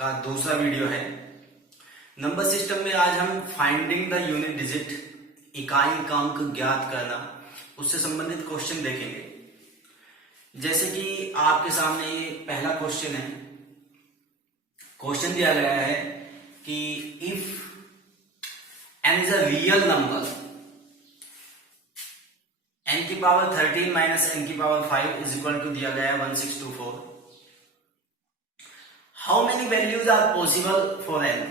का दूसरा वीडियो है। नंबर सिस्टम में आज हम फाइंडिंग द यूनिट डिजिट, इकाई अंक ज्ञात करना, उससे संबंधित क्वेश्चन देखेंगे। जैसे कि आपके सामने ये पहला क्वेश्चन है। क्वेश्चन दिया गया है कि if n is a real number, n की पावर 13 माइनस n की पावर 5 इज इक्वल टू दिया गया है 1624। How many values are possible for n?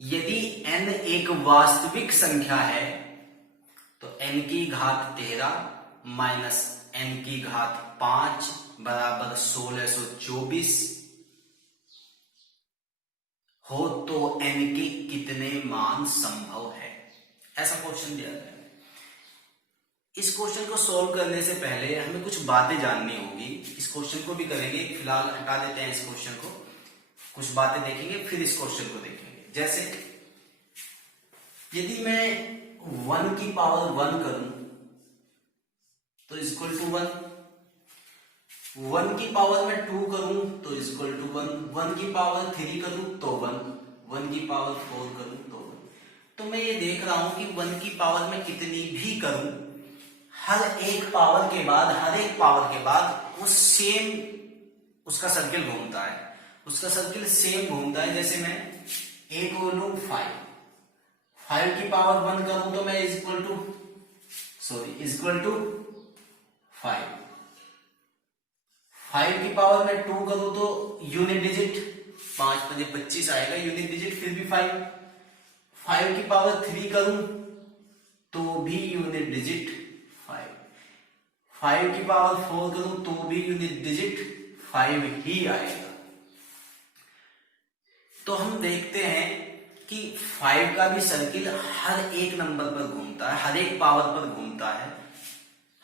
यदि n एक वास्तविक संख्या है तो n की घात 13 माइनस n की घात 5 बराबर 1624 हो तो n के कितने मान संभव है? ऐसा क्वेश्चन दिया गया है। इस क्वेश्चन को सॉल्व करने से पहले हमें कुछ बातें जाननी होगी। इस क्वेश्चन को भी करेंगे, फिलहाल हटा देते हैं इस क्वेश्चन को, कुछ बातें देखेंगे फिर इस क्वेश्चन को देखेंगे। जैसे यदि मैं 1 की पावर 1 करूं तो इक्वल टू 1, 1 की पावर में 2 करूं तो इक्वल टू 1, 1 की पावर 3 करूं तो 1, 1 की पावर 4 करूं तो 1। तो मैं ये देख रहा हूं कि 1 की पावर में कितनी भी करूं, हर एक पावर के बाद वो सेम उसका सर्किल घूमता है, उसका सर्किल सेम घूमता है। जैसे मैं a को लूं 5 की पावर 1 करूं तो मैं इक्वल टू 5 की पावर में 2 करूं तो यूनिट डिजिट 5 5 25 आएगा, यूनिट डिजिट फिर भी 5 की पावर 3 करूं तो भी यूनिट डिजिट 5 की पावर 4 करूं तो भी यूनिट डिजिट 5 ही आएगा। तो हम देखते हैं कि 5 का भी सर्किल हर एक नंबर पर घूमता है, हर एक पावर पर घूमता है,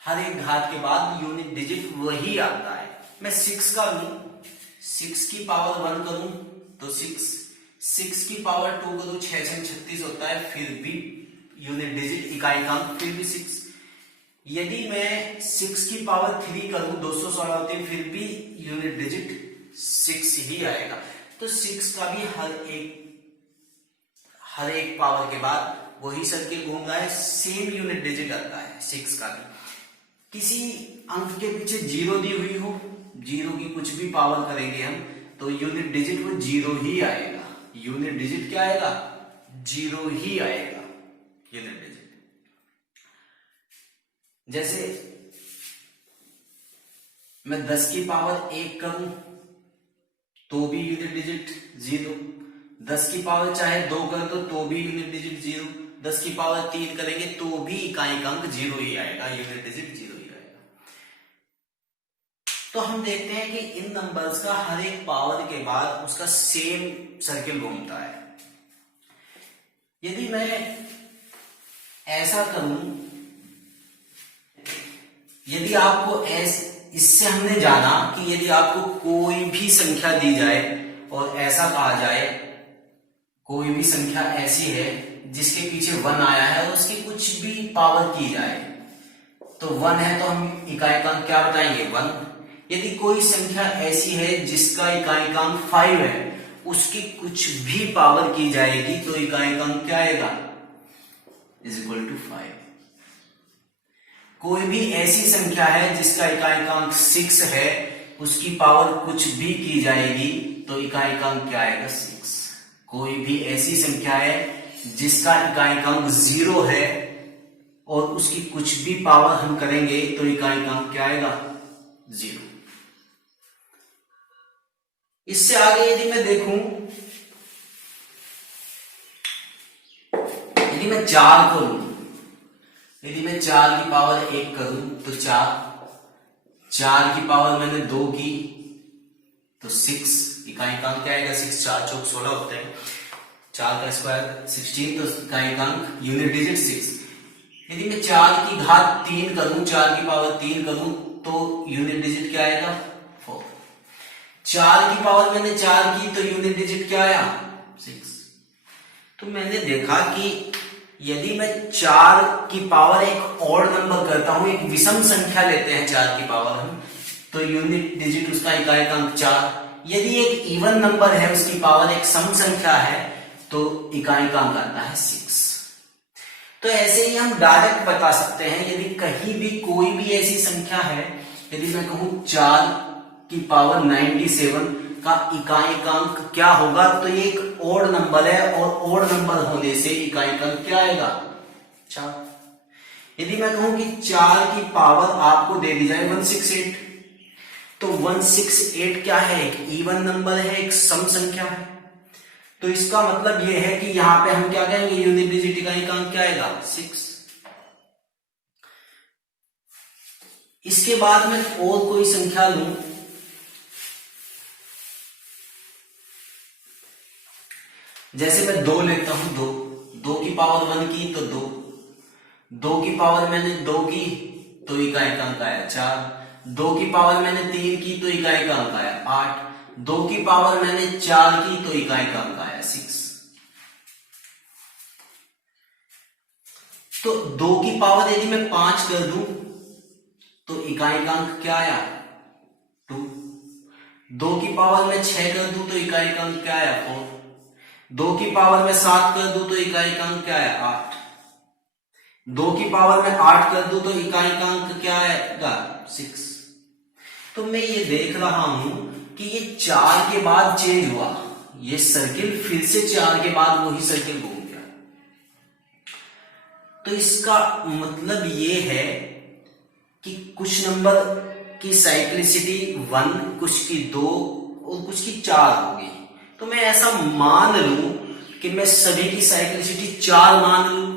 हर एक घात के बाद यूनिट डिजिट वही आता है। मैं 6 का लूं, 6 की पावर 1 करूं तो 6 की पावर 2 करूं 6 6 36 होता है, फिर भी यूनिट डिजिट इकाई अंक फिर भी 6। यदि मैं 6 की पावर 3 करूं 216 होती है, फिर भी यूनिट डिजिट 6 ही आएगा। तो 6 का भी हर एक पावर के बाद वही सर्किल घूम रहा है, सेम यूनिट डिजिट आता है 6 का भी। किसी अंक के पीछे 0 दी हुई हो, 0 की कुछ भी पावर करेंगे हम तो यूनिट डिजिट वो 0 ही आएगा। यूनिट डिजिट क्या आएगा? 0 ही आएगा यूनिट डिजिट। जैसे मैं 10 की पावर 1 करूं तो भी यूनिट डिजिट 0, 10 की पावर चाहे 2 कर दो तो भी यूनिट डिजिट 0, 10 की पावर 3 करेंगे तो भी इकाई अंक 0 ही आएगा, यूनिट डिजिट 0 ही आएगा। तो हम देखते हैं कि इन नंबर्स का हर एक पावर के बाद उसका सेम सर्किल घूमता है। यदि मैं ऐसा करूं, यदि आपको इससे हमने जाना कि यदि आपको कोई भी संख्या दी जाए और ऐसा कहा जाए कोई भी संख्या ऐसी है जिसके पीछे 1 आया है और उसकी कुछ भी पावर की जाए तो 1 है तो हम इकाई अंक क्या बताएंगे? 1। यदि कोई संख्या ऐसी है जिसका इकाई अंक 5 है, उसकी कुछ भी पावर की जाएगी तो इकाई अंक क्या आएगा? Is equal to 5। कोई भी ऐसी संख्या है जिसका इकाई अंक 6 है, उसकी पावर कुछ भी की जाएगी तो इकाई अंक क्या आएगा? 6। कोई भी ऐसी संख्या है जिसका इकाई अंक 0 है और उसकी कुछ भी पावर हम करेंगे तो इकाई अंक क्या आएगा? 0। इससे आगे यदि मैं देखूं, यदि मैं 4 करूं, यदि मैं 4 की पावर 1 करूं तो 4 की पावर मैंने 2 की तो 6, इकाई अंक क्या आएगा? 6, 4 चौक 16 होते हैं, 4 का स्क्वायर 16, तो इकाई अंक यूनिट डिजिट 6। यदि मैं 4 की घात 3 करूं, 4 की पावर 3 करूं तो यूनिट डिजिट क्या आएगा? 4। 4 की पावर मैंने 4 की तो यूनिट डिजिट क्या आया? 6। तो मैंने देखा कि यदि मैं 4 की पावर एक ऑड नंबर करता हूं, एक विषम संख्या लेते हैं 4 की पावर हम, तो यूनिट डिजिट उसका इकाई अंक 4, यदि एक इवन नंबर है, उसकी पावर एक सम संख्या है, तो इकाई का अंक आता है 6। तो ऐसे ही हम डायरेक्ट बता सकते हैं, यदि कहीं भी कोई भी ऐसी संख्या है, यदि मैं कहूं 4 की पावर 97 का इकाई का अंक क्या होगा, तो ये एक ओड नंबर है और ओड नंबर होने से इकाई का अंक क्या आएगा, 4। यदि मैं कहूं कि 4 की पावर आपको दे दी जाए 168, तो 168 क्या है, एक इवन नंबर है, एक सम संख्या है। तो इसका मतलब यह है कि यहां पे हम क्या कहेंगे, यूनिट डिजिट इकाई का अंक क्या आएगा, 6। इसके बाद मैं और कोई संख्या लूं, जैसे मैं 2 लेता हूं, 2 की पावर 1 की तो 2 की पावर मैंने 2 की तो इकाई का अंक आया 4, 2 की पावर मैंने 3 की तो इकाई का अंक आया 8, 2 की पावर मैंने 4 की तो इकाई का अंक आया 6। तो 2 की पावर यदि मैं 5 कर दूं तो इकाई का अंक क्या आया, 2। 2 की पावर में 6 कर दूं तो इकाई का अंक क्या आया, 4। 2 की पावर में 7 कर दूं तो इकाई का अंक क्या आया, 8। 2 की पावर में 8 कर दूं तो इकाई का अंक क्या आएगा, 6। तो मैं ये देख रहा हूं कि ये 4 के बाद चेंज हुआ, ये सर्किल फिर से 4 के बाद वही सर्किल घूम गया। तो इसका मतलब ये है कि कुछ नंबर की साइक्लिसिटी 1, कुछ की 2 और कुछ की 4 होगी। तो मैं ऐसा मान लूं कि मैं सभी की साइक्लिसिटी 4 मान लूं,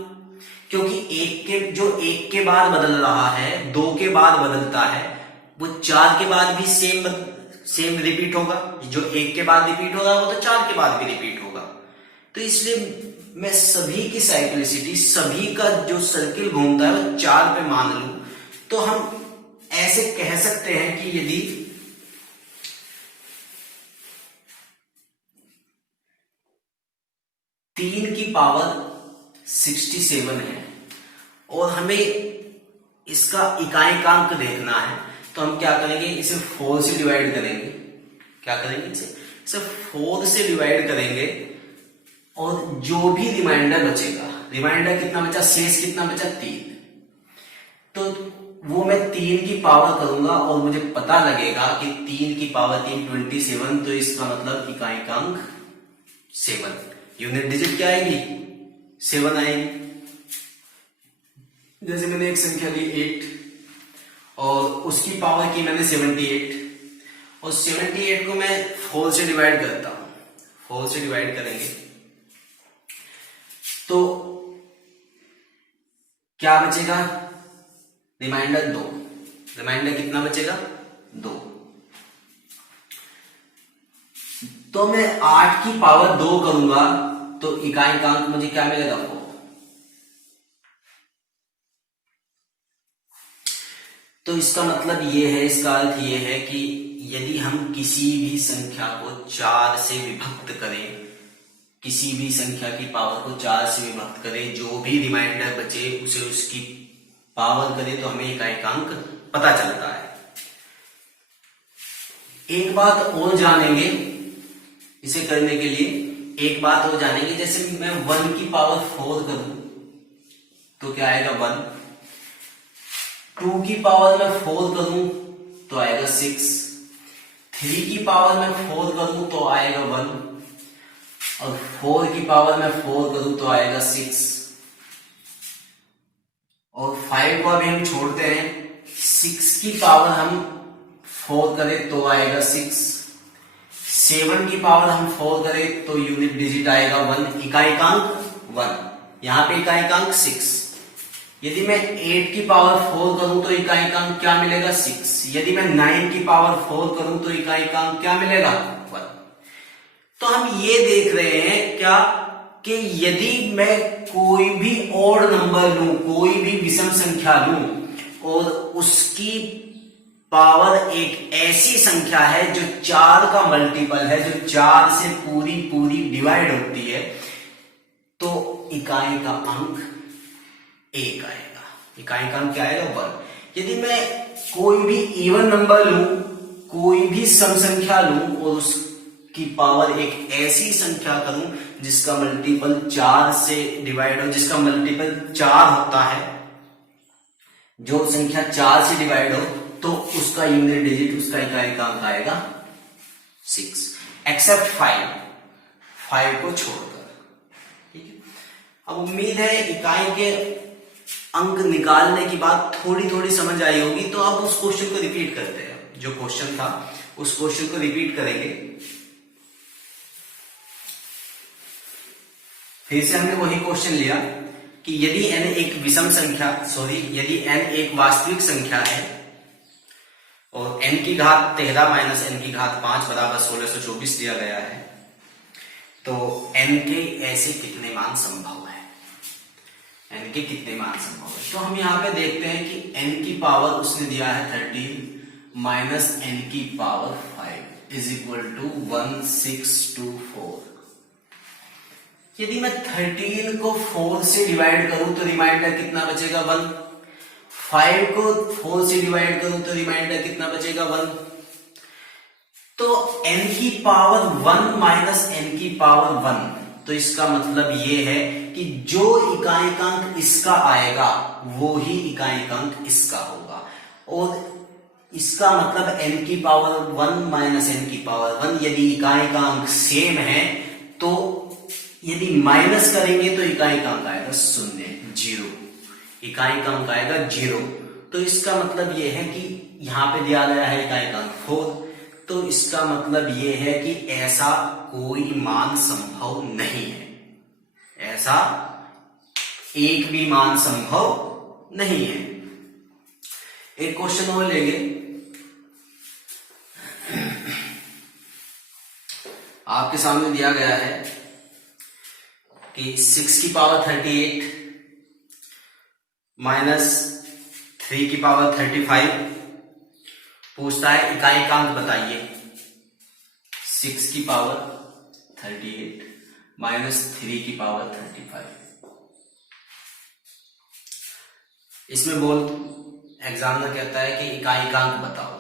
क्योंकि एक के बाद बदल रहा है, 2 के बाद बदलता है, वो 4 के बाद भी सेम रिपीट होगा। जो 1 के बाद रिपीट होगा वो तो 4 के बाद भी रिपीट होगा। तो इसलिए मैं सभी की साइक्लिसिटी, सभी का जो सर्किल घूमता है वो 4 पे मान लूं। तो हम ऐसे कह सकते हैं कि यदि 3 की पावर 67 है और हमें इसका इकाई का अंक देखना है, तो हम क्या करेंगे, इसे 4 से डिवाइड करेंगे। क्या करेंगे, इसे 4 से डिवाइड करेंगे और जो भी रिमाइंडर बचेगा, रिमाइंडर कितना बचा, शेष कितना बचा, 3, तो वो मैं 3 की पावर करूंगा और मुझे पता लगेगा कि 3 की पावर 3 27, तो इसका मतलब इकाई का अंक 7। यूनिट डिजिट क्या आएगी, 7 आएगी। जैसे मैंने एक संख्या ली 8 और उसकी पावर की मैंने 78, और 78 को मैं 4 से डिवाइड करता हूं, 4 से डिवाइड करेंगे तो क्या बचेगा, रिमाइंडर 2। रिमाइंडर कितना बचेगा, 2। तो मैं 8 की पावर 2 करूंगा तो इकाई का अंक मुझे क्या मिलेगा, 4। तो इसका मतलब ये है, इसका अर्थ ये है कि यदि हम किसी भी संख्या को 4 से विभक्त करें, किसी भी संख्या की पावर को 4 से विभक्त करें, जो भी रिमाइंडर बचे उसे उसकी पावर करें, तो हमें इकाई का अंक पता चलता है। एक बात और जानेंगे इसे करने के लिए, एक बात और जानेंगे, जैसे मैं 1 की पावर 4 करूं तो क्या आएगा, 1। 2 की पावर में 4 करूं तो आएगा 6। 3 की पावर में 4 करूं तो आएगा 1, और 4 की पावर में 4 करूं तो आएगा 6, और 5 को अभी हम छोड़ते हैं। 6 की पावर हम 4 करें तो आएगा 6, 7 की पावर हम 4 करें तो यूनिट डिजिट आएगा 1, इकाई का अंक 1, यहां पे इकाई का अंक 6। यदि मैं 8 की पावर 4 करूं तो इकाई का अंक क्या मिलेगा, 6। यदि मैं 9 की पावर 4 करूं तो इकाई का अंक क्या मिलेगा, 1। तो हम ये देख रहे हैं क्या कि यदि मैं कोई भी ऑड नंबर लूं, कोई भी विषम संख्या लूं और उसकी पावर एक ऐसी संख्या है जो 4 का मल्टीपल है, जो 4 से पूरी डिवाइड होती है, तो इकाई का अंक 1 आएगा। इकाई का अंक क्या आएगा, 1। यदि मैं कोई भी इवन नंबर लूं कोई भी सम संख्या लूं और उसकी पावर एक ऐसी संख्या करूं जिसका मल्टीपल 4 से डिवाइड हो, जिसका मल्टीपल 4 होता है, जो संख्या 4 से डिवाइड हो तो उसका यूनिट डिजिट, उसका इकाइकांक आएगा 6, एक्सेप्ट 5 को छोड़कर। ठीक है, अब उम्मीद है इकाई के अंक निकालने की बात थोड़ी थोड़ी समझ आई होगी। तो अब उस क्वेश्चन को रिपीट करते हैं, जो क्वेश्चन था उस क्वेश्चन को रिपीट करेंगे। फिर से हमने वही क्वेश्चन लिया कि यदि n एक विषम संख्या, यदि n एक वास्तविक संख्या है और n की घात 13 माइनस n की घात 5 बराबर 1624 दिया गया है, तो n के ऐसे कितने मान संभव है, n के कितने मान संभव है। तो हम यहां पे देखते हैं कि n की पावर उसने दिया है 13 माइनस n की पावर 5 इज इक्वल टू 1624। यदि मैं 13 को 4 से डिवाइड करूं तो रिमाइंडर कितना बचेगा 1, 5 को 4 से डिवाइड करूं तो रिमाइंडर कितना बचेगा 1। तो n की पावर 1 माइनस n की पावर 1, तो इसका मतलब ये है कि जो इकाइकांक इसका आएगा वो ही इकाइकांक इसका होगा। और इसका मतलब n की पावर 1 माइनस n की पावर 1, यदि इकाइकांक सेम है तो यदि माइनस करेंगे तो इकाइकांक आएगा 0, इकाइकांक आएगा 0। तो इसका मतलब यह है कि यहां पे दिया गया है इकाइकांक 4, तो इसका मतलब यह है कि ऐसा कोई मान संभव नहीं है, ऐसा एक भी मान संभव नहीं है। एक क्वेश्चन और लेंगे। आपके सामने दिया गया है कि 6 की पावर 38 माइनस 3 की पावर 35, पूछता है इकाइकांक बताइए। 6 की पावर 38 माइनस 3 की पावर 35। इसमें बोल एग्जामिनर कहता है कि इकाइकांक बताओ।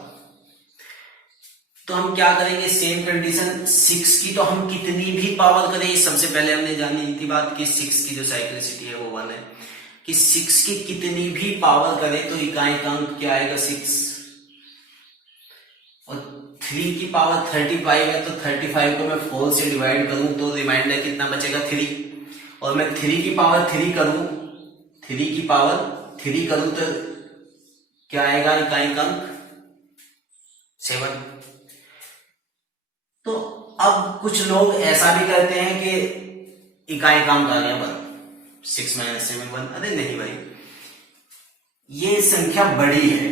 तो हम क्या करेंगे, सेम कंडीशन, 6 की तो हम कितनी भी पावर करें, सबसे पहले हमने जानी थी बात कि 6 की जो साइक्लिसिटी है वो 1 है, कि 6 की कितनी भी पावर करें तो इकाइकांक क्या आएगा 6। और 3 की पावर 35 है तो 35 को मैं 4 से डिवाइड करूं तो रिमाइंडर कितना बचेगा 3। और मैं 3 की पावर 3 करूं, 3 की पावर 3 करूं तो क्या आएगा इकाइकांक 7। तो अब कुछ लोग ऐसा भी करते हैं कि इकाइकांक आ गया 1, 6 माइनस 7 1। अरे नहीं भाई, ये संख्या बड़ी है,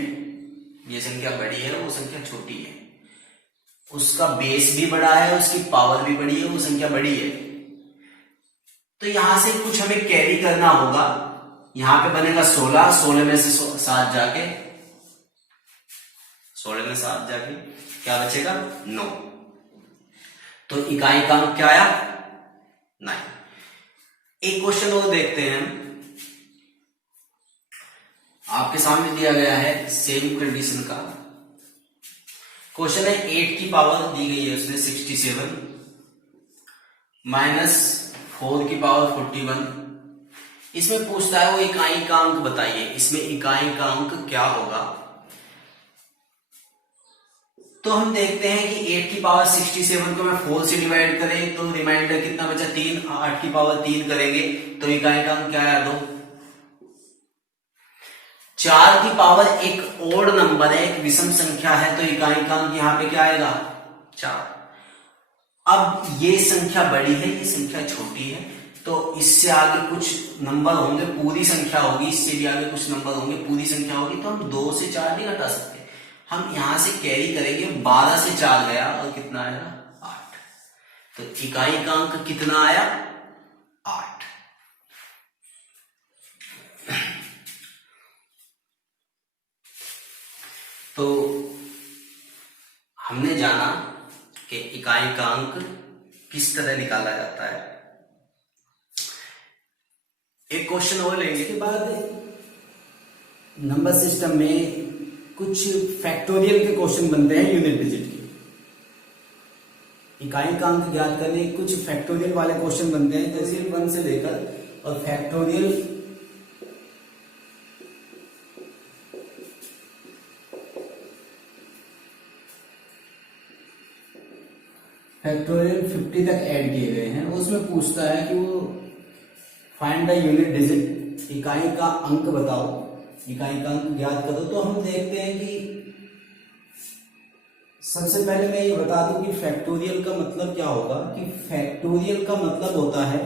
ये संख्या बड़ी है, वो संख्या छोटी है, उसका बेस भी बड़ा है, उसकी पावर भी बड़ी है, वो संख्या बड़ी है। तो यहां से कुछ हमें कैरी करना होगा। यहां पे बनेगा 16, 16 में से 7 जाके, 16 में 7 जाके क्या बचेगा 9। तो इकाइकांक क्या आया 9। एक क्वेश्चन और देखते हैं। आपके सामने दिया गया है सेम कंडीशन का क्वेश्चन है। 8 की पावर दी गई है उसने 67 माइनस 4 की पावर 41। इसमें पूछता है वो इकाइकांक बताइए, इसमें इकाइकांक क्या होगा। तो हम देखते हैं कि 8 की पावर 67 को मैं 4 से डिवाइड करें तो रिमाइंडर कितना बचा 3। 8 की पावर 3 करेंगे तो इकाइकांक क्या है 2। 4 की पावर एक ओड नंबर है, एक विषम संख्या है, तो इकाइकांक यहां पे क्या आएगा 4। अब ये संख्या बड़ी है, ये संख्या छोटी है, तो इससे आगे कुछ नंबर होंगे, पूरी संख्या होगी, इससे भी आगे कुछ नंबर होंगे, पूरी संख्या होगी, तो हम 2 से 4 नहीं घटा सकते। हम यहां से कैरी करेंगे, 12 से 4 गया और कितना आएगा 8। तो इकाइकांक कितना आया 8। तो हमने जाना कि इकाइकांक किस तरह निकाला जाता है। एक क्वेश्चन और लेंगे के बाद नंबर सिस्टम में कुछ फैक्टोरियल के क्वेश्चन बनते हैं यूनिट डिजिट के। इकाई का अंक ज्ञात करने कुछ फैक्टोरियल वाले क्वेश्चन बनते हैं, जैसे 1 से लेकर और फैक्टोरियल 50 तक ऐड किए गए हैं। उसमें पूछता है कि वो फाइंड द यूनिट डिजिट, इकाई का अंक बताओ, इकाई का अंक ज्ञात करो। तो हम देखते हैं कि सबसे पहले मैं ये बता दूं कि फैक्टोरियल का मतलब क्या होगा। कि फैक्टोरियल का मतलब होता है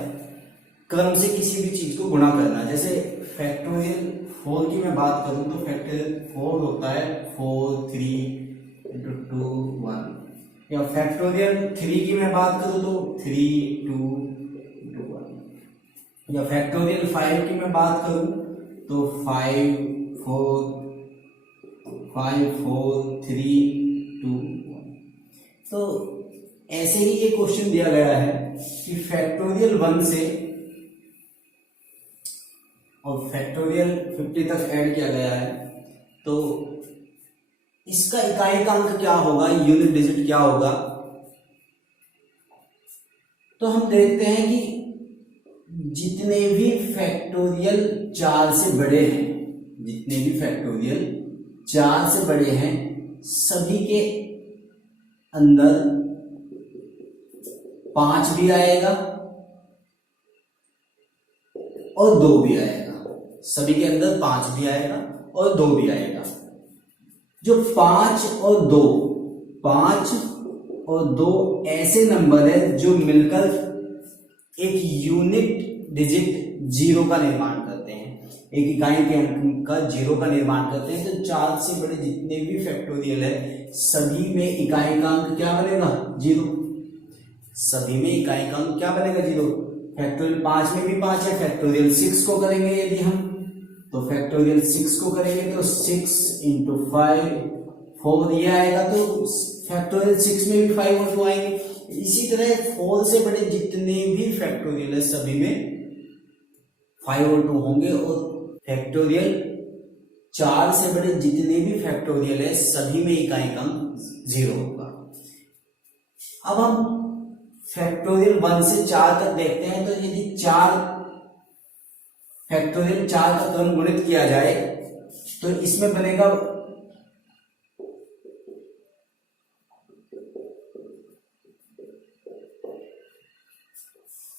क्रम से किसी भी चीज को गुणा करना। जैसे फैक्टोरियल 4 की मैं बात करूं तो फैक्टोरियल 4 होता है 4 3 इंटू 2 1, या फैक्टोरियल 3 की मैं बात करूं तो 3 2 इंटू 1, या फैक्टोरियल 5 की मैं बात करूं तो 5 4 3 2 1। तो ऐसे ही ये क्वेश्चन दिया गया है कि फैक्टोरियल 1 से और फैक्टोरियल 50 तक ऐड किया गया है, तो इसका इकाई का अंक क्या होगा, यूनिट डिजिट क्या होगा। तो हम देखते हैं कि जितने भी फैक्टोरियल 4 से बड़े हैं, जितने भी फैक्टोरियल 4 से बड़े हैं, सभी के अंदर 5 भी आएगा और 2 भी आएगा। सभी के अंदर 5 भी आएगा और 2 भी आएगा। जो 5 और 2 ऐसे नंबर है जो मिलकर एक यूनिट डिजिट 0 का निर्माण करते हैं, एक इकाई के अंक का 0 का निर्माण करते हैं। तो 4 से बड़े जितने भी फैक्टोरियल है, सभी में इकाई का अंक क्या बनेगा, 0। सभी में इकाई का अंक क्या बनेगा, 0। फैक्टोरियल 5 में भी 5 है। फैक्टोरियल 6 को करेंगे यदि हम, तो फैक्टोरियल 6 को करेंगे तो 6 इंटू 5 4 ये आएगा। तो फैक्टोरियल 6 में भी 5 और 2 आएंगे। इसी तरह 4 से बड़े जितने भी फैक्टोरियल है, सभी में 5 और 2 होंगे। और फैक्टोरियल 4 से बड़े जितने भी फैक्टोरियल है, सभी में इकाई का अंक 0 होगा। अब हम फैक्टोरियल 1 से 4 तक देखते हैं। तो यदि फैक्टोरियल 4 का क्रम गुणित किया जाए तो इसमें बनेगा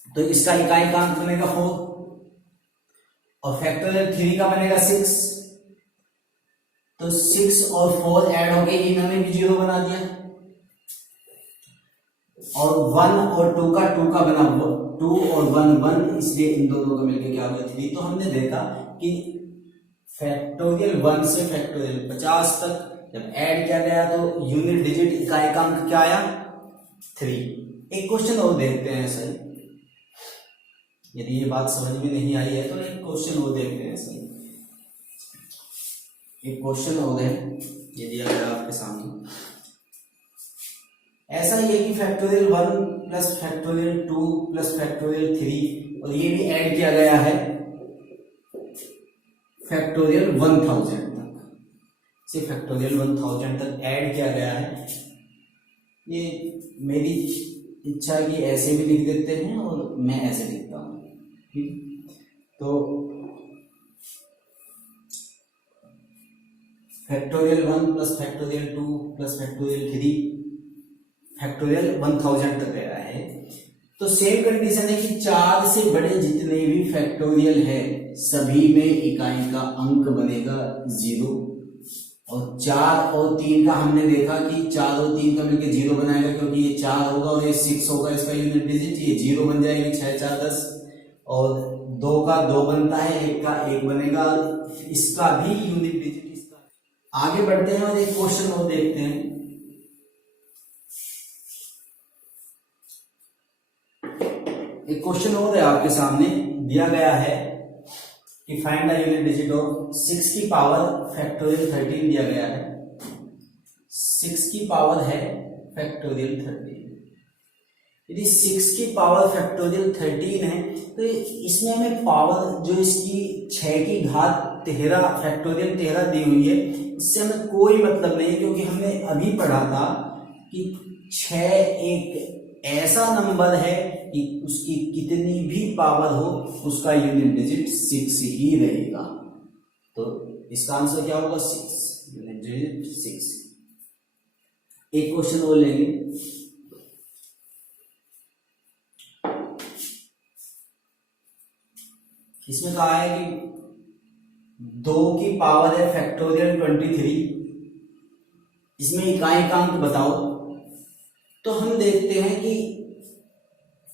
तो इसका इकाई का अंक बनेगा 4, और फैक्टोरियल 3 का बनेगा 6। तो 6 और 4 ऐड हो गए, इन्होंने भी 0 बना दिया। और 1 और 2 का बना 2 और 1, इसलिए इन दोनों का मिलकर क्या हो गया 3। तो हमने देखा कि फैक्टोरियल 1 से फैक्टोरियल 50 तक जब ऐड किया गया तो यूनिट डिजिट इकाई का अंक क्या आया, 3। एक क्वेश्चन और देखते हैं सही, यदि ये बात समझ में नहीं आई है तो एक क्वेश्चन और देखते हैं सही। एक क्वेश्चन और है, ये दिया गया आपके सामने। ऐसा ही है कि factorial 1 plus factorial 2 plus factorial 3, और ये भी ऐड किया गया है फैक्टोरियल 1000 तक। से फैक्टोरियल 1000 तक ऐड किया गया है। ये मेरी इच्छा है कि ऐसे भी लिख देते हैं और मैं ऐसे लिखता हूं, ठीक। तो factorial 1 plus factorial 2 plus factorial 3 factorial 1000 तक गया है। तो सेम कंडीशन है कि 4 से बड़े जितने भी फैक्टोरियल है, सभी में इकाई का अंक बनेगा 0। और 4 और 3 का हमने देखा कि 4 और 3 का मिलकर 0 बनाएगा, क्योंकि ये 4 होगा और ये 6 होगा, इसका यूनिट डिजिट, ये 0 बन जाएगी। 6 4 10, और 2 का 2 बनता है, 1 का 1 बनेगा, इसका भी यूनिट डिजिट इसका। आगे बढ़ते हैं और एक क्वेश्चन और देखते हैं। एक क्वेश्चन और है आपके सामने, दिया गया है कि find the unit digit of 6 की पावर फैक्टोरियल 13 दिया गया है। 6 की पावर है फैक्टोरियल 13। यदि 6 की पावर फैक्टोरियल 13 है तो इसमें हमें पावर जो इसकी 6 की घात 13 फैक्टोरियल 13 दी हुई है, इससे हमें कोई मतलब नहीं है, क्योंकि हमने अभी पढ़ा था कि 6 एक ऐसा नंबर है कि उसकी कितनी भी पावर हो उसका यूनिट डिजिट 6 ही रहेगा। तो इसका आंसर क्या होगा? 6, यूनिट डिजिट 6। एक क्वेश्चन और लेंगे। इसमें कहा है कि 2 की पावर है फैक्टोरियल 23, इसमें इकाई का अंक बताओ। तो हम देखते हैं कि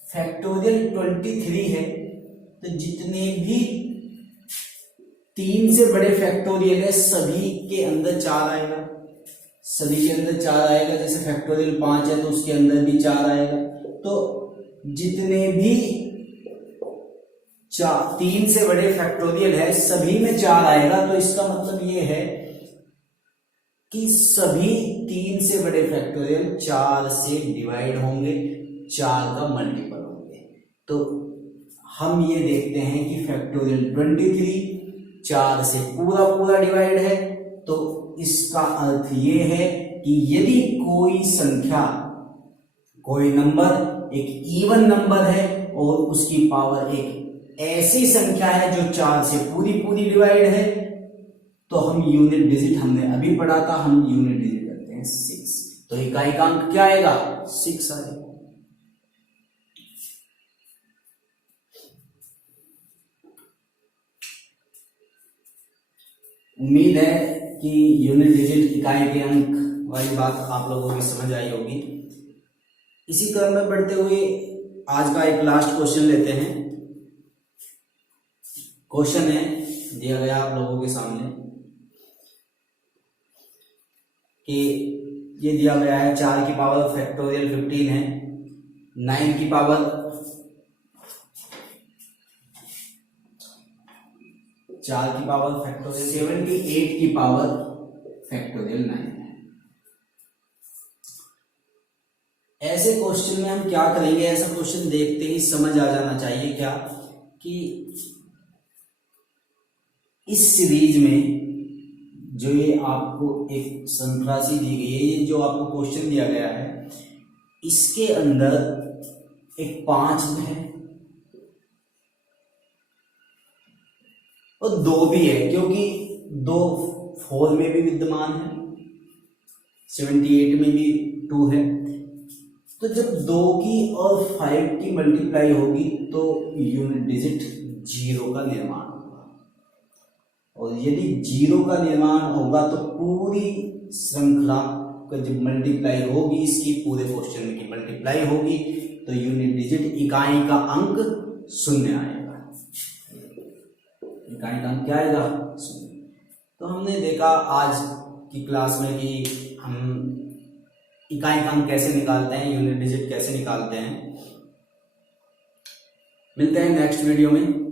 फैक्टोरियल 23 है, तो जितने भी 3 से बड़े फैक्टोरियल है सभी के अंदर 4 आएगा, सभी के अंदर 4 आएगा। जैसे फैक्टोरियल 5 है तो उसके अंदर भी 4 आएगा। तो जितने भी 3 से बड़े फैक्टोरियल है सभी में 4 आएगा। तो इसका मतलब ये है कि सभी 3 से बड़े फैक्टोरियल 4 से डिवाइड होंगे, 4 का मल्टीपल होंगे। तो हम ये देखते हैं कि फैक्टोरियल 23 4 से पूरा पूरा डिवाइड है। तो इसका अर्थ ये है कि यदि कोई संख्या, कोई नंबर एक इवन नंबर है और उसकी पावर एक ऐसी संख्या है जो 4 से पूरी पूरी डिवाइड है, तो हम यूनिट डिजिट, हमने अभी पढ़ा था, हम यूनिट डिजिट करते हैं 6। तो इकाई का अंक क्या आएगा? 6 आएगा। उम्मीद है कि यूनिट डिजिट इकाई के अंक वाली बात आप लोगों की समझ आई होगी। इसी क्रम में बढ़ते हुए आज का एक लास्ट क्वेश्चन लेते हैं। क्वेश्चन है दिया गया आप लोगों के सामने कि ये दिया गया है 4 की पावर फैक्टोरियल 15 है, 9 की पावर 4 की पावर फैक्टोरियल 78 की पावर फैक्टोरियल 9 है। ऐसे क्वेश्चन में हम क्या करेंगे? ऐसा क्वेश्चन देखते ही समझ आ जाना चाहिए क्या कि इस सीरीज में जो ये आपको एक संख्याराशि दी गई है, ये जो आपको क्वेश्चन दिया गया है, इसके अंदर एक 5 है और 2 भी है, क्योंकि 2 4 में भी विद्यमान है, 78 में भी 2 है। तो जब 2 की और 5 की मल्टीप्लाई होगी तो यूनिट डिजिट 0 का निर्माण होगा, और यदि 0 का निर्माण होगा तो पूरी श्रृंखला का जब मल्टीप्लाई होगी, इसकी पूरे क्वेश्चन की मल्टीप्लाई होगी, तो यूनिट डिजिट इकाई का अंक 0 आएगा। इकाई का अंक क्या आएगा? 0। तो हमने देखा आज की क्लास में कि हम इकाई का अंक कैसे निकालते हैं, यूनिट डिजिट कैसे निकालते हैं। मिलते हैं नेक्स्ट वीडियो में।